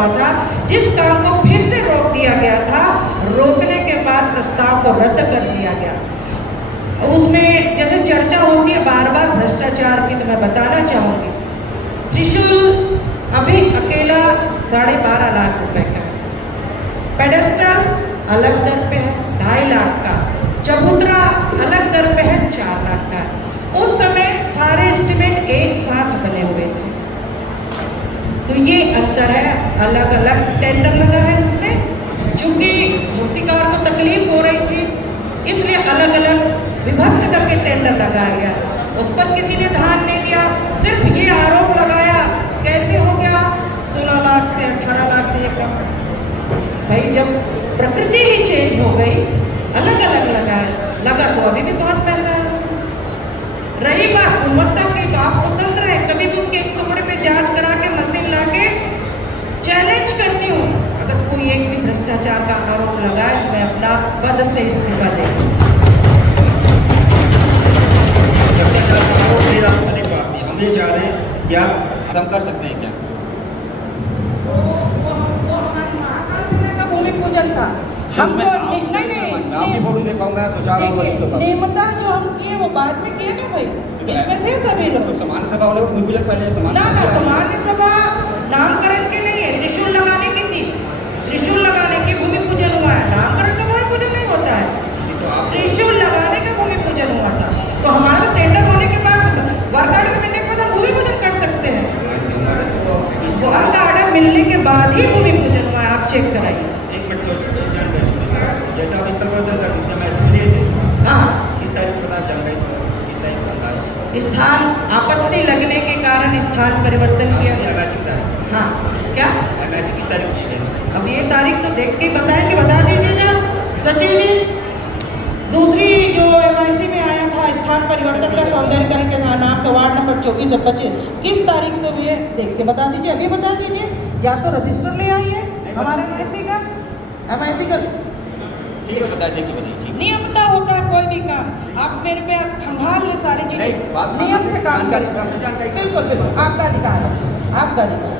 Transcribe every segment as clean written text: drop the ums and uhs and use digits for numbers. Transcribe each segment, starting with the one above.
हुआ था, जिस काम को फिर से रोक दिया गया था, रोकने के बाद प्रस्ताव को रद्द कर दिया गया। उसमें जैसे चर्चा होती है बार बार भ्रष्टाचार की, तो मैं बताना चाहूँगी त्रिशूल अभी अकेला 12.5 लाख रुपए का, पेडेस्टल अलग दर पे है 2.5 लाख का, चबूतरा अलग दर पे है 4 लाख का। उस समय सारे एस्टिमेट एक साथ बने हुए थे, तो ये अंतर है। अलग अलग टेंडर लगा है उसमें, चूंकि मूर्तिकार को तकलीफ हो रही थी इसलिए अलग अलग विभक्त करके टेंडर लगाया गया। उस पर किसी ने ध्यान नहीं दिया, सिर्फ ये आरोप लगाया कैसे हो गया 16 लाख से 18 लाख से ये कम। भाई जब प्रकृति ही चेंज हो गई, अलग अलग लगा तो अभी भी बहुत पैसा है उसमें। रही बात गुणवत्ता की, तो आप स्वतंत्र है, कभी भी उसके एक टुकड़े पे जांच करा के मशीन ला के चैलेंज करती हूँ। अगर कोई एक भी भ्रष्टाचार का आरोप लगाए तो मैं अपना पद से इस्तीफा देंगी। हम ये चाह रहे हैं कि आप हम कर सकते हैं क्या? वो हमारी महाकाल सेना का भूमि पूजन था। हम तो नहीं फोटो दिखाऊंगा तो 4 नियमता जो हम किए वो बाद में किए ना भाई, इसमें थे सभी लोग। तो सामान्य सभा वाले भूमि पूजन पहले सामान्य सभा नामकरण की नहीं है, त्रिशूल लगाने की थी। त्रिशूल लगाने की भूमि पूजन हुआ है, नामकरण का भूमि पूजन नहीं होता है। त्रिशूल लगाने का भूमि पूजन हुआ था, तो हमारा तो टेंडर होने के बाद वर्क ऑर्डर मिलने के बाद हम भूमि पूजन कर सकते हैं। वर्क ऑर्डर मिलने के बाद ही भूमि पूजन हुआ है, आप चेक कराइए। जैसे आप स्थल परिवर्तन कर दूसरे मैसेज लिए थे, हाँ किस तारीख को पता चल रही थी, किस तारीख को अंदाज स्थान आपत्ति लगने के कारण स्थान परिवर्तन किया गया। हाँ क्या किस तारीख को? अब ये तारीख तो देख के बताएंगे, बता दीजिए ना सचिव जी। दूसरी जो MIC में आया था स्थान परिवर्तन का सौंदर्यीकरण के नाम से वार्ड नंबर 24 और 25 किस तारीख से हुई है देख के बता दीजिए, अभी बता दीजिए। या तो रजिस्टर ले आइए हमारे MIC का बता दें नियम पता होता है कोई भी काम, आप मेरे पे खंगाल ले सारी चीजें नियम से काम करें। बिल्कुल बिल्कुल आपका अधिकार है, आपका अधिकार।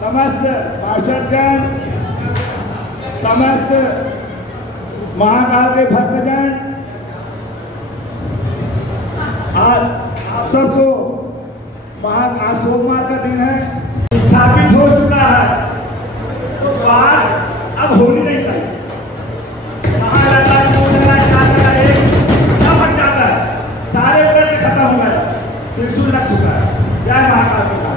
समस्त पार्षदगण, समस्त महाकाल के भक्तजन, आज आप सबको आज सोमवार का दिन है, स्थापित हो चुका है, तो बात अब होनी नहीं चाहिए। सारे प्रश्न खत्म हो गए, त्रिशूल लग चुका है। जय महाकाल के नाम।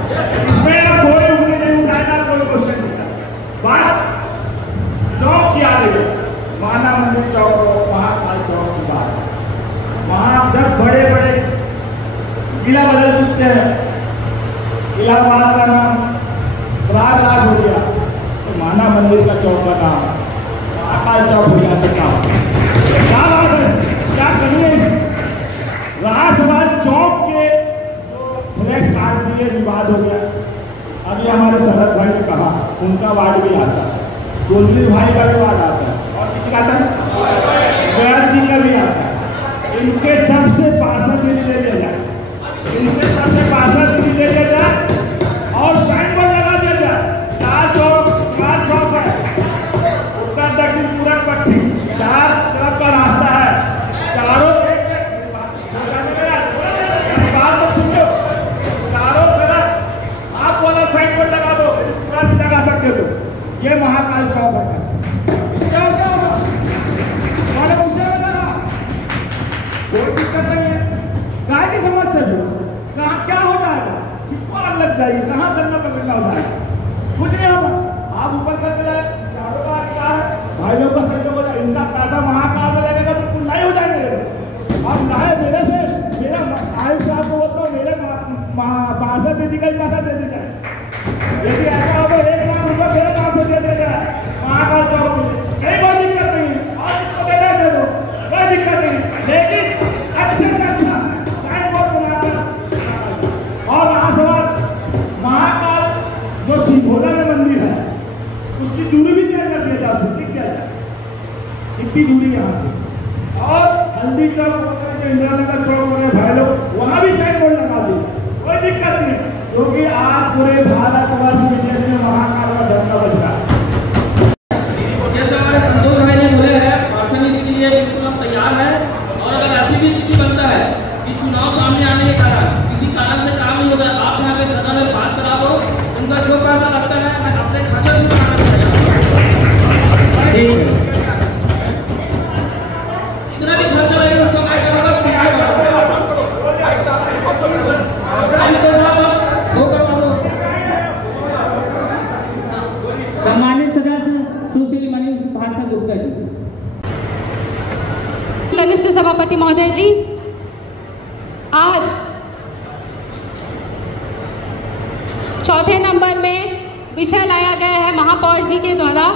इसमें अब कोई उंगली नहीं उठाएगा, कोई क्वेश्चन नहीं था। बात चौक की आ रही है, माना मंदिर चौक और महाकाल चौक की बात। वहां जब बड़े बड़े किला बदल चुके हैं, इलाहाबाद का नाम प्रयागराज हो गया, तो माना मंदिर का चौक का नाम महाकाल चौक हो गया। तो क्या बात है, क्या कमी है? राजसभा चौक के जो फ्लैक्स काट दिए, विवाद हो गया। अभी हमारे शरद भाई ने कहा उनका वार्ड भी आता है, गोलवी भाई का भी वार्ड आता है, और किसी का आता है, गैर जी का भी आता है। इनके सबसे पार्षद ले लिया जाए, इनसे सबसे पार्षद ले लिया जाए और साइन बोर्ड लगा दिया जाए। 4 चौक है, उत्तर दक्षिण पूरब पश्चिम 4 तरफ का रास्ता है, चारों लगा सकते हो। ये महाकाल चौक है, इसका क्या होगा? हमारे कोई दिक्कत नहीं है। तक जाइए, कहाँ धरना पकड़ना होता है, कुछ नहीं होगा। आप ऊपर करके लाए, चारों बार क्या है भाई लोग का सहयोग हो जाए, इनका पैसा महाकाल में लगेगा तो कुछ नहीं हो जाएंगे। अब लाए मेरे से, मेरा आयुष साहब को बोलता हूँ मेरे पार्षद दीदी का ही पैसा दे दी जाए, यदि ऐसा हो तो 1 लाख रुपये मेरे काम से दे दिया जाए महाकाल चौक में, कहीं कोई दिक्कत नहीं है, और इसको देना दे दो, कोई दिक्कत नहीं, लेकिन अच्छे से अच्छा साइन बोर्ड बनाकर। और यहाँ सवाल महाकाल जो सिंघोला में मंदिर है उसकी दूरी भी तय कर दिया जाए, दिख दिया जाए इतनी दूरी यहाँ से। और हल्दी चौक इंदिरा नगर चौक हो रहे भाई लोग, वहाँ भी साइन बोर्ड लगा दी, कोई दिक्कत नहीं है, क्योंकि आज पूरे भारतवर्ष में महाकाल का धरना बज रहा है। जैसे हमारे संतोष भाई ने बोले हैं, पार्षद नीति के लिए बिल्कुल हम तैयार हैं। और अगर ऐसी भी स्थिति बनता है कि चुनाव सामने आने के कारण किसी कारण से काम नहीं होता है, आप यहाँ पे सदन में पास करा दो, उनका जो पैसा लगता है मैं अपने खर्चे में बनाना पड़ेगा, जितना भी खर्चा लगेगा उसका मैं करूँगा। सम्मानित सदस्य सुश्री मनीष भास्कर गुप्ता जी। कनिष्ठ सभापति महोदय जी, आज चौथे नंबर में विषय लाया गया है महापौर जी के द्वारा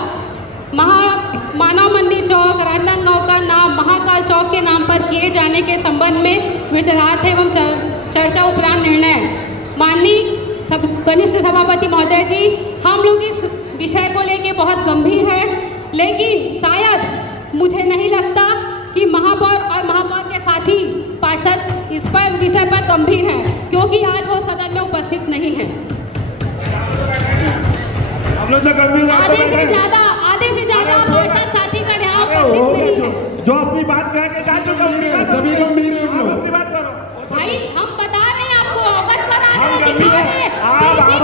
मानव मंदिर चौक राजनांदगांव का नाम महाकाल चौक के नाम पर किए जाने के संबंध में विचारार्थ एवं चर्चा उपरांत निर्णय। माननीय कनिष्ठ सभापति महोदय जी, हम लोग इस विषय को लेके बहुत गंभीर है, लेकिन शायद मुझे नहीं लगता कि महापौर और महापौर के साथी पार्षद इस पर विषय पर गंभीर है, क्योंकि आज वो सदन में उपस्थित नहीं है। आधे से ज्यादा पार्षद साथी का यहाँ उपस्थित नहीं है। जो अपनी बात कह के जा चुका सभी गंभीर है, अपनी बात करो भाई, हम बता रहे हैं आपको, अवगत करा रहे हैं, दिखा रहे हैं,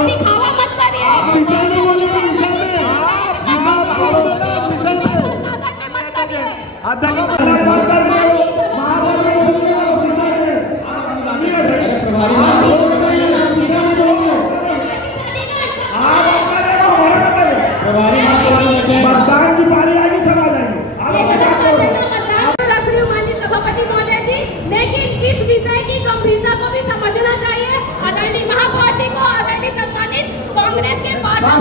दिखावा मत करिए, मतदान की बारी आएगी, सब आ जाएंगे। सभापति महोदय जी, लेकिन इस विषय की गंभीरता को भी समझना चाहिए। आदरणीय महापौर जी को, आदरणीय सम्मानित कांग्रेस के पार्षद